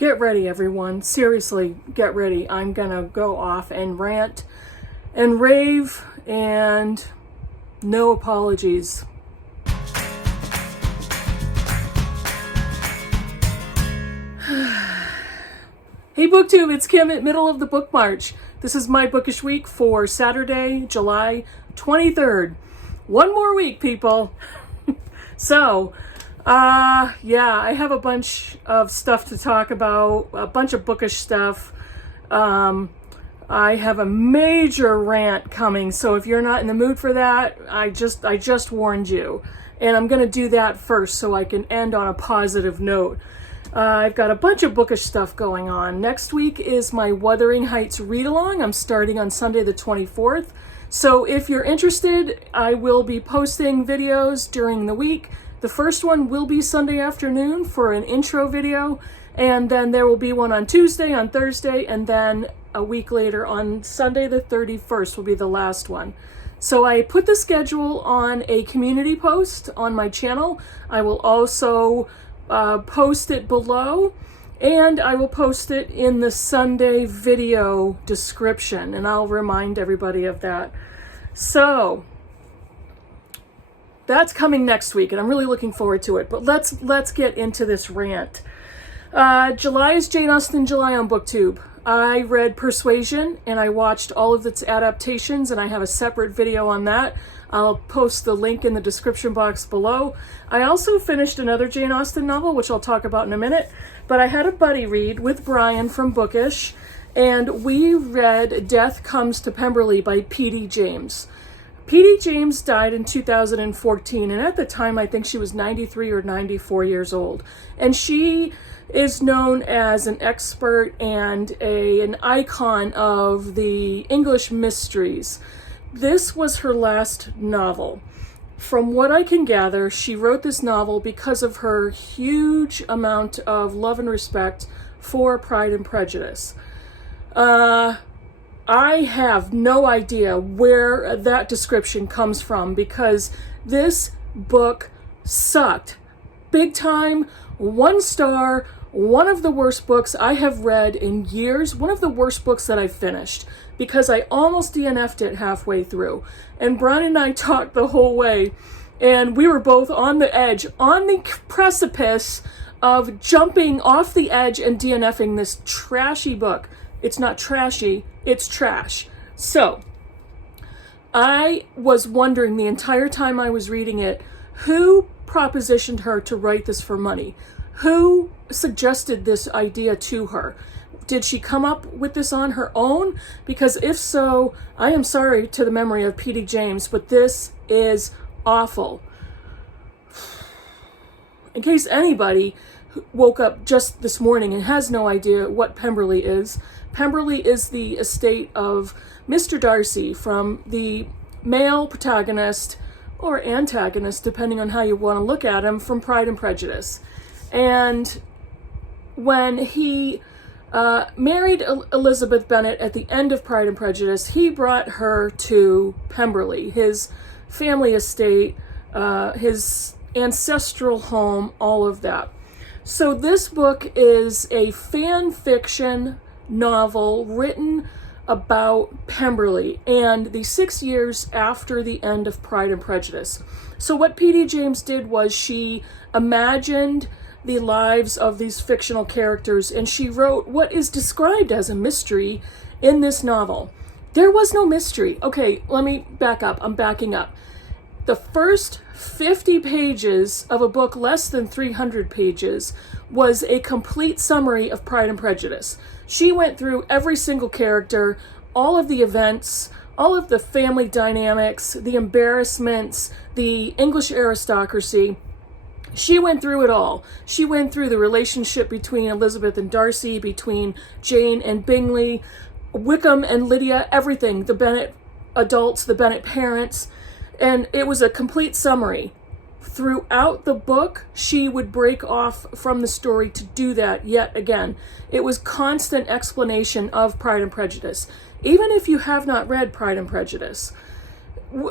Get ready, everyone. Seriously, get ready. I'm gonna go off and rant and rave, and no apologies. Hey BookTube, it's Kim at Middle of the Book March. This is my bookish week for Saturday, July 23rd. One more week, people. Yeah, I have a bunch of stuff to talk about, a bunch of bookish stuff. I have a major rant coming, so if you're not in the mood for that, I just warned you. And I'm going to do that first so I can end on a positive note. I've got a bunch of bookish stuff going on. Next week is my Wuthering Heights read-along. I'm starting on Sunday the 24th. So if you're interested, I will be posting videos during the week. The first one will be Sunday afternoon for an intro video, and then there will be one on Tuesday, on Thursday, and then a week later on Sunday the 31st will be the last one. So I put the schedule on a community post on my channel. I will also post it below, and I will post it in the Sunday video description, and I'll remind everybody of that. So that's coming next week, and I'm really looking forward to it. But let's get into this rant. July is Jane Austen July on BookTube. I read Persuasion, and I watched all of its adaptations, and I have a separate video on that. I'll post the link in the description box below. I also finished another Jane Austen novel, which I'll talk about in a minute. But I had a buddy read with Brian from Bookish, and we read Death Comes to Pemberley by P.D. James. P.D. James died in 2014, and at the time I think she was 93 or 94 years old. And she is known as an expert and an icon of the English mysteries. This was her last novel. From what I can gather, she wrote this novel because of her huge amount of love and respect for Pride and Prejudice. I have no idea where that description comes from, because this book sucked. Big time, 1 star, one of the worst books I have read in years, one of the worst books that I've finished, because I almost DNF'd it halfway through. And Brian and I talked the whole way, and we were both on the edge, on the precipice of jumping off the edge and DNFing this trashy book. It's not trashy, it's trash. So, I was wondering the entire time I was reading it, who propositioned her to write this for money? Who suggested this idea to her? Did she come up with this on her own? Because if so, I am sorry to the memory of P.D. James, but this is awful. In case anybody woke up just this morning and has no idea what Pemberley is, Pemberley is the estate of Mr. Darcy, from the male protagonist, or antagonist, depending on how you want to look at him, from Pride and Prejudice. And when he married Elizabeth Bennet at the end of Pride and Prejudice, he brought her to Pemberley, his family estate, his ancestral home, all of that. So this book is a fan fiction novel written about Pemberley and the 6 years after the end of Pride and Prejudice. So what P.D. James did was she imagined the lives of these fictional characters, and she wrote what is described as a mystery in this novel. There was no mystery. Okay, let me back up. I'm backing up. The first 50 pages of a book less than 300 pages was a complete summary of Pride and Prejudice. She went through every single character, all of the events, all of the family dynamics, the embarrassments, the English aristocracy. She went through it all. She went through the relationship between Elizabeth and Darcy, between Jane and Bingley, Wickham and Lydia, everything, the Bennet adults, the Bennet parents, and it was a complete summary. Throughout the book, she would break off from the story to do that yet again. It was constant explanation of Pride and Prejudice. Even if you have not read Pride and Prejudice,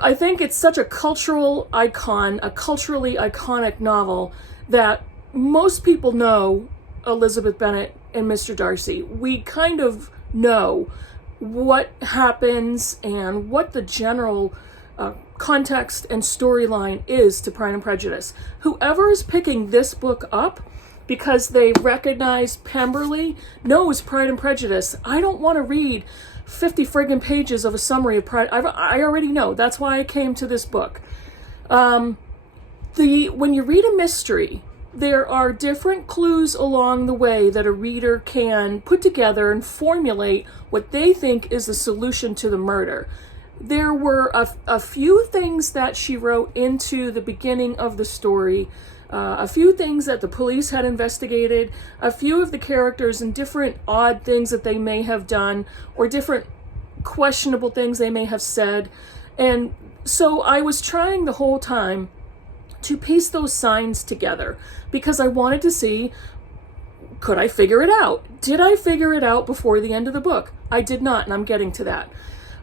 I think it's such a cultural icon, a culturally iconic novel, that most people know Elizabeth Bennet and Mr. Darcy. We kind of know what happens and what the general context and storyline is to Pride and Prejudice. Whoever is picking this book up because they recognize Pemberley knows Pride and Prejudice. I don't want to read 50 friggin' pages of a summary of Pride. I already know. That's why I came to this book. When you read a mystery, there are different clues along the way that a reader can put together and formulate what they think is the solution to the murder. There were a few things that she wrote into the beginning of the story, a few things that the police had investigated, a few of the characters and different odd things that they may have done, or different questionable things they may have said. And so I was trying the whole time to piece those signs together because I wanted to see, could I figure it out? Did I figure it out before the end of the book? I did not, and I'm getting to that.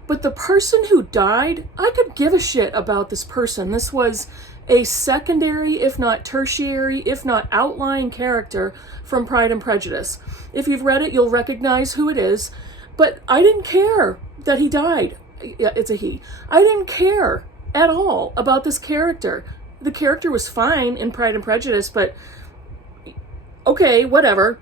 But the person who died, I could give a shit about this person. This was a secondary, if not tertiary, if not outlying character from Pride and Prejudice. If you've read it, you'll recognize who it is. But I didn't care that he died. Yeah, it's a he. I didn't care at all about this character. The character was fine in Pride and Prejudice, but okay, whatever.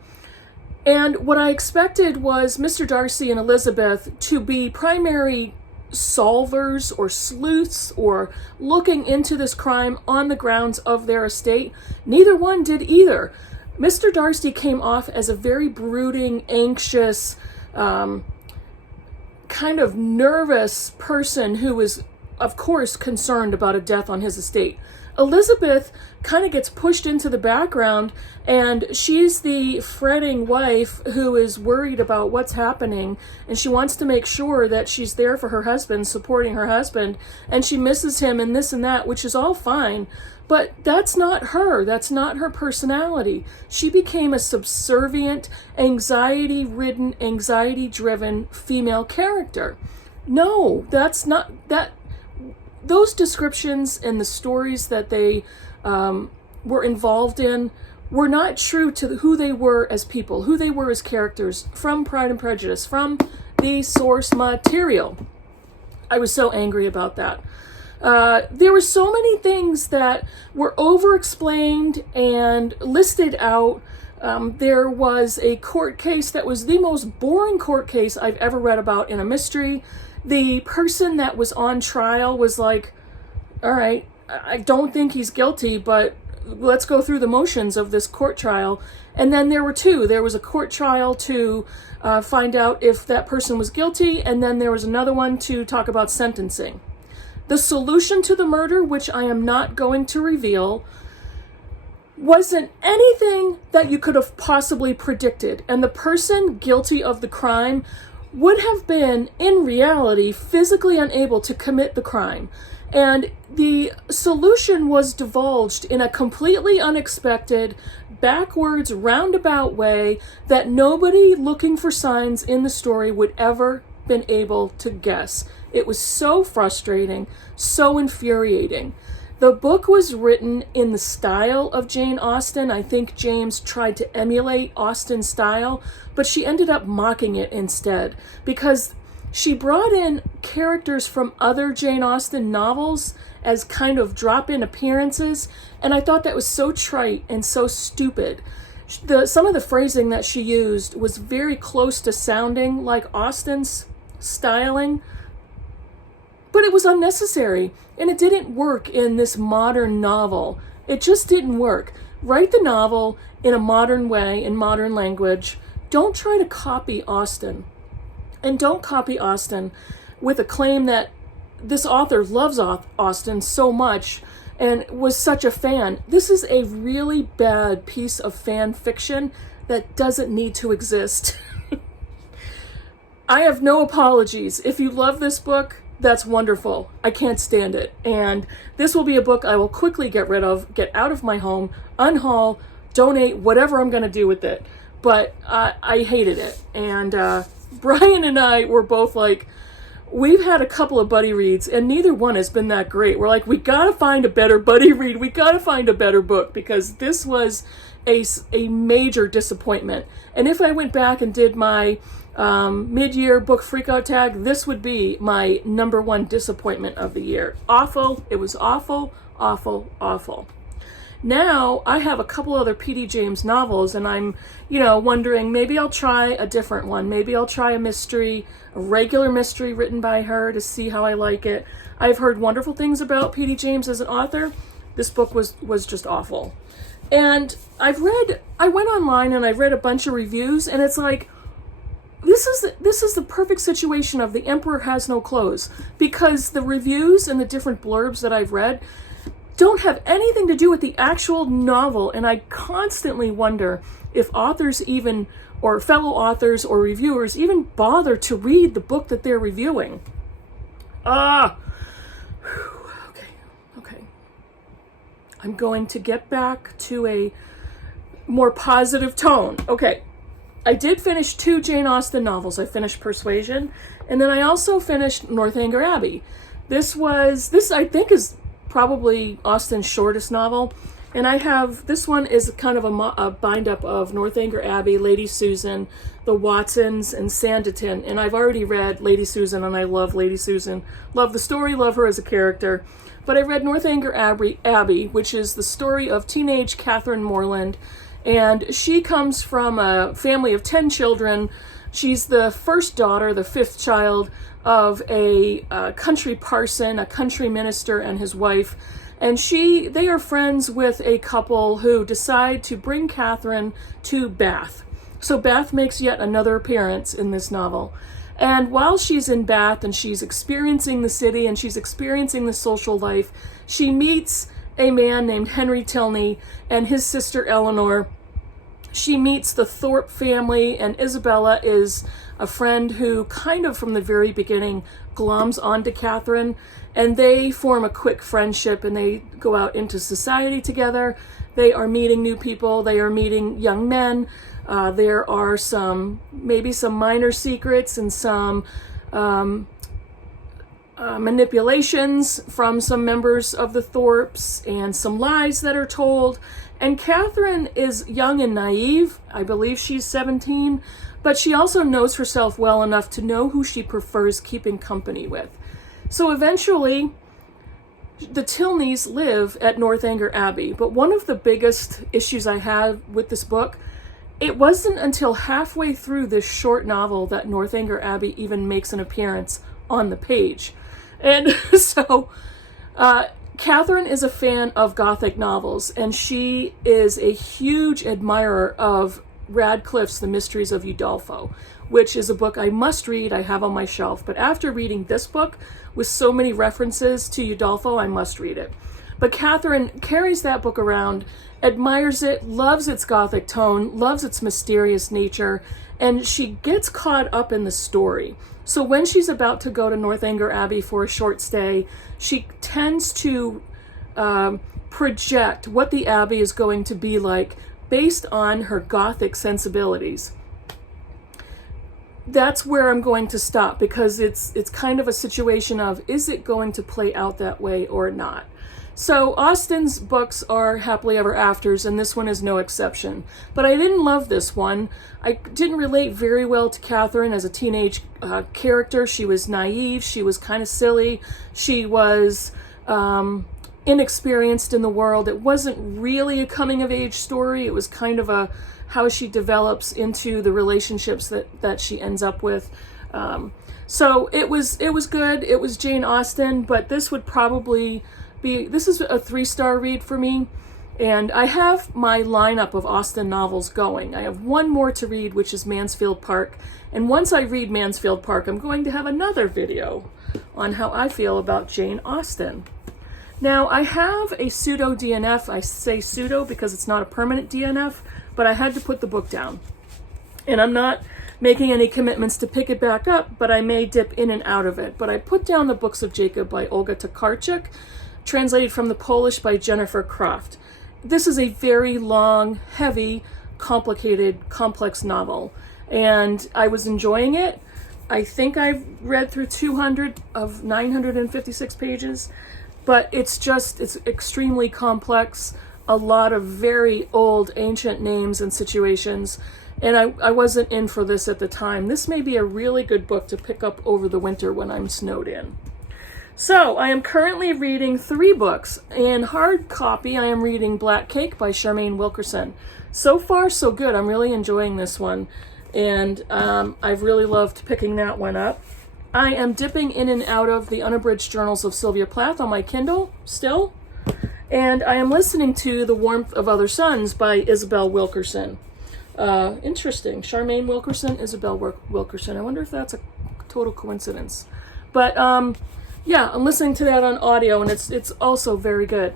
And what I expected was Mr. Darcy and Elizabeth to be primary solvers or sleuths or looking into this crime on the grounds of their estate. Neither one did either. Mr. Darcy came off as a very brooding, anxious, kind of nervous person who was, of course, concerned about a death on his estate. Elizabeth kind of gets pushed into the background, and she's the fretting wife who is worried about what's happening, and she wants to make sure that she's there for her husband, supporting her husband, and she misses him and this and that, which is all fine, but that's not her. That's not her personality. She became a subservient, anxiety-ridden, anxiety-driven female character. No, that's not that. Those descriptions and the stories that they were involved in were not true to who they were as people, who they were as characters from Pride and Prejudice, from the source material. I was so angry about that. There were so many things that were over-explained and listed out. There was a court case that was the most boring court case I've ever read about in a mystery. The person that was on trial was like, all right, I don't think he's guilty, but let's go through the motions of this court trial. And then there were two. There was a court trial to find out if that person was guilty, and then there was another one to talk about sentencing. The solution to the murder, which I am not going to reveal, wasn't anything that you could have possibly predicted. And the person guilty of the crime would have been, in reality, physically unable to commit the crime. And the solution was divulged in a completely unexpected, backwards, roundabout way that nobody looking for signs in the story would ever been able to guess. It was so frustrating, so infuriating. The book was written in the style of Jane Austen. I think James tried to emulate Austen's style, but she ended up mocking it instead because she brought in characters from other Jane Austen novels as kind of drop-in appearances, and I thought that was so trite and so stupid. Some of the phrasing that she used was very close to sounding like Austen's styling, but it was unnecessary, and it didn't work in this modern novel. It just didn't work. Write the novel in a modern way, in modern language. Don't try to copy Austen. And don't copy Austen with a claim that this author loves Austen so much and was such a fan. This is a really bad piece of fan fiction that doesn't need to exist. I have no apologies. If you love this book, that's wonderful. I can't stand it. And this will be a book I will quickly get rid of, get out of my home, unhaul, donate, whatever I'm going to do with it. But I hated it. And Brian and I were both like, we've had a couple of buddy reads and neither one has been that great. We're like, we got to find a better buddy read. We got to find a better book because this was a major disappointment. And if I went back and did my mid-year book freakout tag, this would be my #1 disappointment of the year. Awful. It was awful, awful, awful. Now I have a couple other P.D. James novels, and I'm, wondering maybe I'll try a different one. Maybe I'll try a mystery, a regular mystery written by her, to see how I like it. I've heard wonderful things about P.D. James as an author. This book was just awful. And I went online and I read a bunch of reviews, and it's like, this is the perfect situation of The Emperor Has No Clothes, because the reviews and the different blurbs that I've read don't have anything to do with the actual novel, and I constantly wonder if authors even, or fellow authors or reviewers, even bother to read the book that they're reviewing. Okay. I'm going to get back to a more positive tone. Okay. I did finish 2 Jane Austen novels. I finished Persuasion, and then I also finished Northanger Abbey. This I think is probably Austen's shortest novel, and this one is kind of a bind-up of Northanger Abbey, Lady Susan, the Watsons, and Sanditon, and I've already read Lady Susan, and I love Lady Susan. Love the story, love her as a character. But I read Northanger Abbey, which is the story of teenage Catherine Morland, and she comes from a family of 10 children. She's the first daughter, the 5th child, of a country parson, a country minister, and his wife. And they are friends with a couple who decide to bring Catherine to Bath. So Bath makes yet another appearance in this novel. And while she's in Bath and she's experiencing the city and she's experiencing the social life, she meets a man named Henry Tilney and his sister Eleanor. She meets the Thorpe family, and Isabella is a friend who kind of from the very beginning gloms onto Catherine, and they form a quick friendship, and they go out into society together. They are meeting new people. They are meeting young men. There are maybe some minor secrets and some manipulations from some members of the Thorpes, and some lies that are told. And Catherine is young and naive. I believe she's 17, but she also knows herself well enough to know who she prefers keeping company with. So eventually, the Tilneys live at Northanger Abbey. But one of the biggest issues I have with this book, it wasn't until halfway through this short novel that Northanger Abbey even makes an appearance on the page. And so Catherine is a fan of Gothic novels, and she is a huge admirer of Radcliffe's The Mysteries of Udolpho, which is a book I must read, I have on my shelf. But after reading this book, with so many references to Udolpho, I must read it. But Catherine carries that book around, admires it, loves its Gothic tone, loves its mysterious nature, and she gets caught up in the story. So when she's about to go to Northanger Abbey for a short stay, she tends to project what the Abbey is going to be like based on her Gothic sensibilities. That's where I'm going to stop, because it's kind of a situation of, is it going to play out that way or not? So Austen's books are happily ever afters, and this one is no exception. But I didn't love this one. I didn't relate very well to Catherine as a teenage character. She was naive. She was kind of silly. She was inexperienced in the world. It wasn't really a coming-of-age story. It was kind of how she develops into the relationships that she ends up with. So it was good. It was Jane Austen, but this would probably this is a 3-star read for me, and I have my lineup of Austen novels going. I have one more to read, which is Mansfield Park, and once I read Mansfield Park, I'm going to have another video on how I feel about Jane Austen. Now, I have a pseudo DNF. I say pseudo because it's not a permanent DNF, but I had to put the book down, and I'm not making any commitments to pick it back up, but I may dip in and out of it. But I put down The Books of Jacob by Olga Tokarczuk, translated from the Polish by Jennifer Croft. This is a very long, heavy, complicated, complex novel, and I was enjoying it. I think I've read through 200 of 956 pages, but it's extremely complex. a lot of very old, ancient names and situations, and I wasn't in for this at the time. This may be a really good book to pick up over the winter when I'm snowed in. So, I am currently reading 3 books. In hard copy, I am reading Black Cake by Charmaine Wilkerson. So far, so good. I'm really enjoying this one, and I've really loved picking that one up. I am dipping in and out of the Unabridged Journals of Sylvia Plath on my Kindle still, and I am listening to The Warmth of Other Suns by Isabel Wilkerson. Interesting. Charmaine Wilkerson, Isabel Wilkerson. I wonder if that's a total coincidence. But yeah, I'm listening to that on audio, and it's also very good.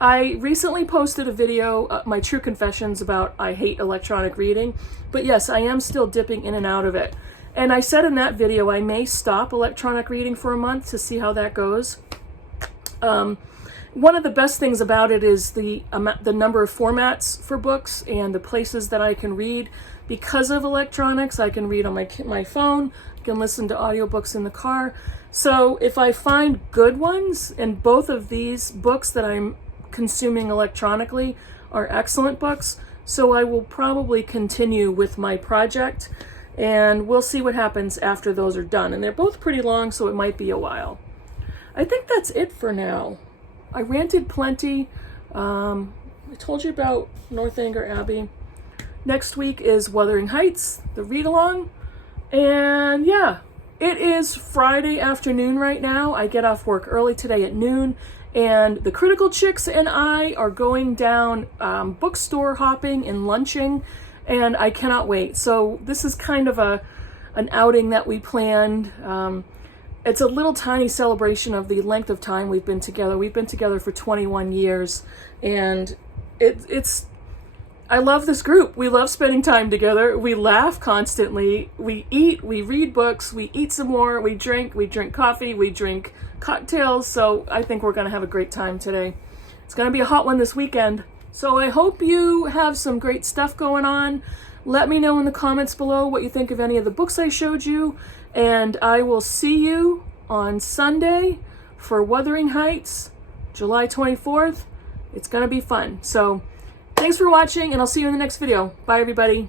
I recently posted a video, my true confessions about I hate electronic reading, but yes, I am still dipping in and out of it. And I said in that video I may stop electronic reading for a month to see how that goes. One of the best things about it is the number of formats for books and the places that I can read. Because of electronics, I can read on my phone, I can listen to audiobooks in the car. So if I find good ones, and both of these books that I'm consuming electronically are excellent books, so I will probably continue with my project, and we'll see what happens after those are done. And they're both pretty long, so it might be a while. I think that's it for now. I ranted plenty. I told you about Northanger Abbey. Next week is Wuthering Heights, the read-along. And yeah, it is Friday afternoon right now. I get off work early today at noon, and the Critical Chicks and I are going down bookstore hopping and lunching, and I cannot wait. So this is kind of an outing that we planned. It's a little tiny celebration of the length of time we've been together. We've been together for 21 years, and it's I love this group. We love spending time together. We laugh constantly. We eat, we read books, we eat some more, we drink coffee, we drink cocktails. So I think we're going to have a great time today. It's going to be a hot one this weekend. So I hope you have some great stuff going on. Let me know in the comments below what you think of any of the books I showed you. And I will see you on Sunday for Wuthering Heights, July 24th. It's going to be fun. So thanks for watching, and I'll see you in the next video. Bye, everybody.